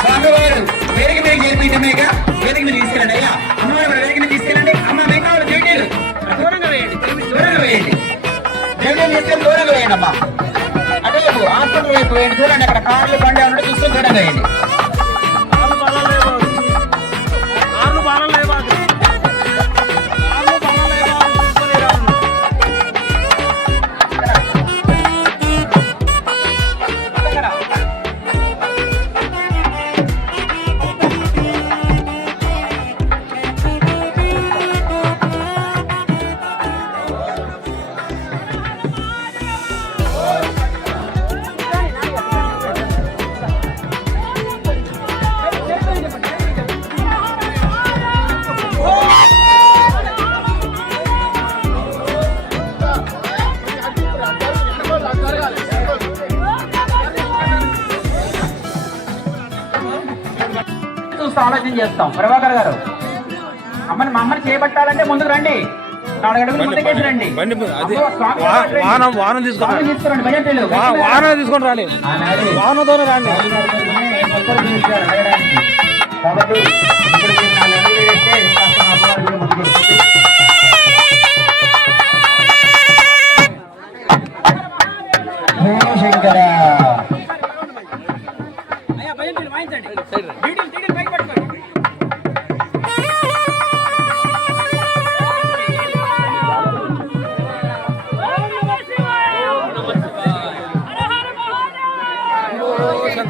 స్వామివారు వేదిక మీద చేర్పించమేక వేదిక మీద తీసుకెళ్ళండి అయ్యా. అమ్మవారు వేదిక మీద తీసుకెళ్ళండి. అమ్మ మేము కావాలి జైటీలు దూరంగా వేయండి దూరంగా వేయండి. జైటీలు తీసుకెళ్ళి దూరంగా వేయండి అమ్మా. అటువైపు హాస్పిటల్ వైపు వేయండి. చూడండి అక్కడ కార్లు బండి అన్నట్టు చూసుకొని దూరంగా వేయండి. చూస్తూ ఆలోచన చేస్తాం ప్రభాకర్ గారు అమ్మని మా అమ్మని చేపట్టాలంటే ముందుకు రండి ముందు-. వాహనం- వాహనం. వా- వాహనం తీసుకొని రాలి ఆనాడు వాహనంతోనే రాండి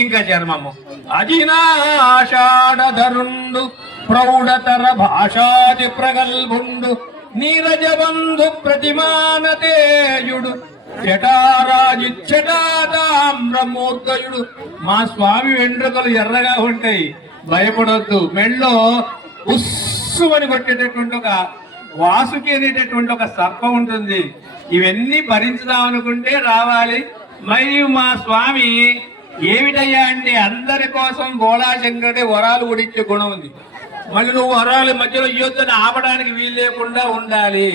ఇంకా చర్మము అజినాషాఢరుండు ప్రౌఢతర భాషాది ప్రగల్భుండు నీరజబంధు ప్రతిమాన తేజుడు జటారాజిచ్చటాతామ్రమూర్ఖయుడు మా స్వామి వెంట్రుకలు ఎర్రగా ఉంటాయి భయపడొద్దు. మెళ్ళో ఉస్సుమని కొట్టేటటువంటి ఒక వాసుకి అనేటటువంటి ఒక సర్పం ఉంటుంది. ఇవన్నీ భరించుదాం అనుకుంటే రావాలి. మరియు మా స్వామి ఏమిటయ్యా అంటే అందరి కోసం గోళాశంకరుడి వరాలు ఉడిచ్చే గుణం ఉంది. మళ్ళీ నువ్వు వరాలు మధ్యలో యుద్ధను ఆపడానికి వీలు లేకుండా ఉండాలి.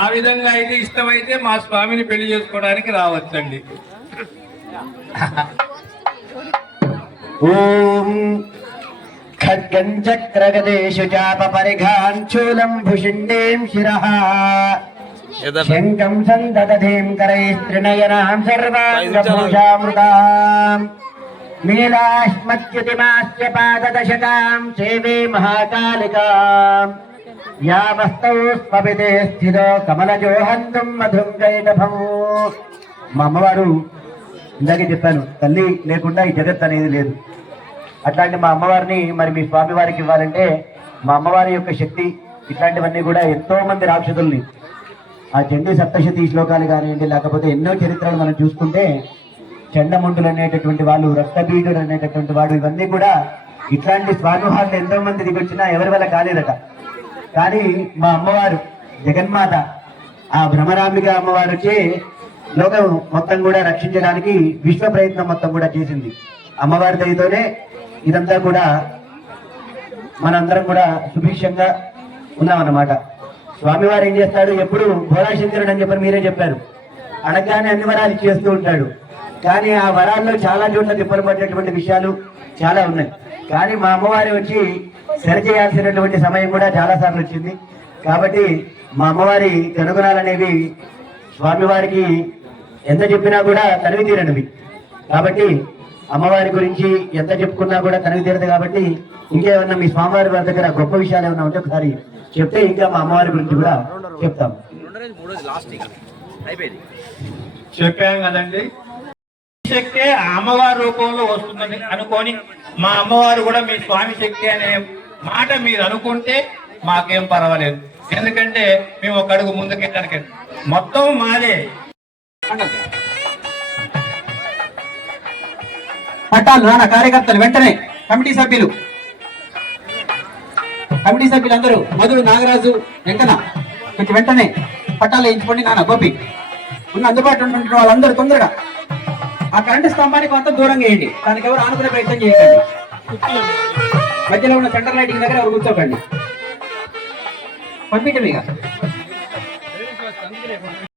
ఆ విధంగా అయితే ఇష్టమైతే మా స్వామిని పెళ్ళి చేసుకోవడానికి రావచ్చండి. ఓం ఖడ్గం చక్రగదేషు చాప పరిఘాన్ భుషిండేం శిరః. శంఖం సందదధీం కరైస్త్రినయనాం సర్వాంగభూషామృతాం నీలాశ్మత్యుతిమాస్య పాదదశకాం సేవే మహాకాళికాం. యావస్తౌ స్వపితే స్థితో కమలజోహంతుం మధుం కైటభం మా అమ్మవారు ఇందాకే చెప్పాను తల్లి లేకుండా ఈ జగత్ అనేది లేదు. అట్లాంటి మా అమ్మవారిని మరి మీ స్వామివారికి ఇవ్వాలంటే మా అమ్మవారి యొక్క శక్తి ఇట్లాంటివన్నీ కూడా ఎంతో మంది రాక్షసుల్ని ఆ చండీ సప్తశతి శ్లోకాలు కానివ్వండి లేకపోతే ఎన్నో చరిత్రలు మనం చూసుకుంటే చండముండులు అనేటటువంటి వాళ్ళు రక్తబీజుడు అనేటటువంటి వాడు ఇవన్నీ కూడా ఇట్లాంటి స్వామివారులు ఎంతో మంది దిగొచ్చినా ఎవరి వల్ల కాలేదట. కానీ మా అమ్మవారు జగన్మాత ఆ భ్రమరాంబిక అమ్మవారు వచ్చి లోకం మొత్తం కూడా రక్షించడానికి విశ్వ ప్రయత్నం మొత్తం కూడా చేసింది. అమ్మవారి దయతోనే ఇదంతా కూడా మనందరం కూడా సుభిక్షంగా ఉన్నామన్నమాట. స్వామివారు ఏం చేస్తాడు? ఎప్పుడు భోళాశంకరుడు అని చెప్పని మీరే చెప్పారు. అడగగానే అన్ని వరాలు చేస్తూ ఉంటాడు. కానీ ఆ వరాల్లో చాలా చోట్ల తిప్పలు పడ్డటువంటి విషయాలు చాలా ఉన్నాయి. కానీ మా అమ్మవారి వచ్చి సరిచేయాల్సినటువంటి సమయం కూడా చాలా సార్లు వచ్చింది. కాబట్టి మా అమ్మవారి కనుగొనాలనేవి స్వామివారికి ఎంత చెప్పినా కూడా తనివి తీరనివి. కాబట్టి అమ్మవారి గురించి ఎంత చెప్పుకున్నా కూడా తనివి తీరదు కాబట్టి ఇంకేమన్నా మీ స్వామివారి వారి దగ్గర గొప్ప విషయాలు ఏమన్నా ఉంటే ఒకసారి చెప్తే ఇంకా మా అమ్మవారి గురించి కూడా చెప్తాం. చెప్పాం కదండి. శక్తి ఆ అమ్మవారి రూపంలో వస్తుందని అనుకొని మా అమ్మవారు కూడా మీ స్వామి శక్తి అనే మాట మీరు అనుకుంటే మాకేం పర్వాలేదు. ఎందుకంటే మేము ఒక అడుగు ముందుకెళ్ళడానికి మొత్తం మాదే. పట్టాలు నాన్న కార్యకర్తలు వెంటనే కమిటీ సభ్యులు కమిటీ సభ్యులందరూ మధుడు నాగరాజు వెంకన కొంచెం వెంటనే పట్టాలు వేయించుకోండి నాన్న గోపి. ఉన్న అందుబాటులో ఉన్నటువంటి వాళ్ళందరూ తొందరగా ఆ కరెంటు స్తంభానికి కొంత దూరంగా వేయండి దానికి ఎవరు ఆనుకునే ప్రయత్నం చేయకండి. మధ్యలో ఉన్న సెంటర్ లైటింగ్ దగ్గర ఎవరు కూర్చోకండి. పంపించండి ఇక.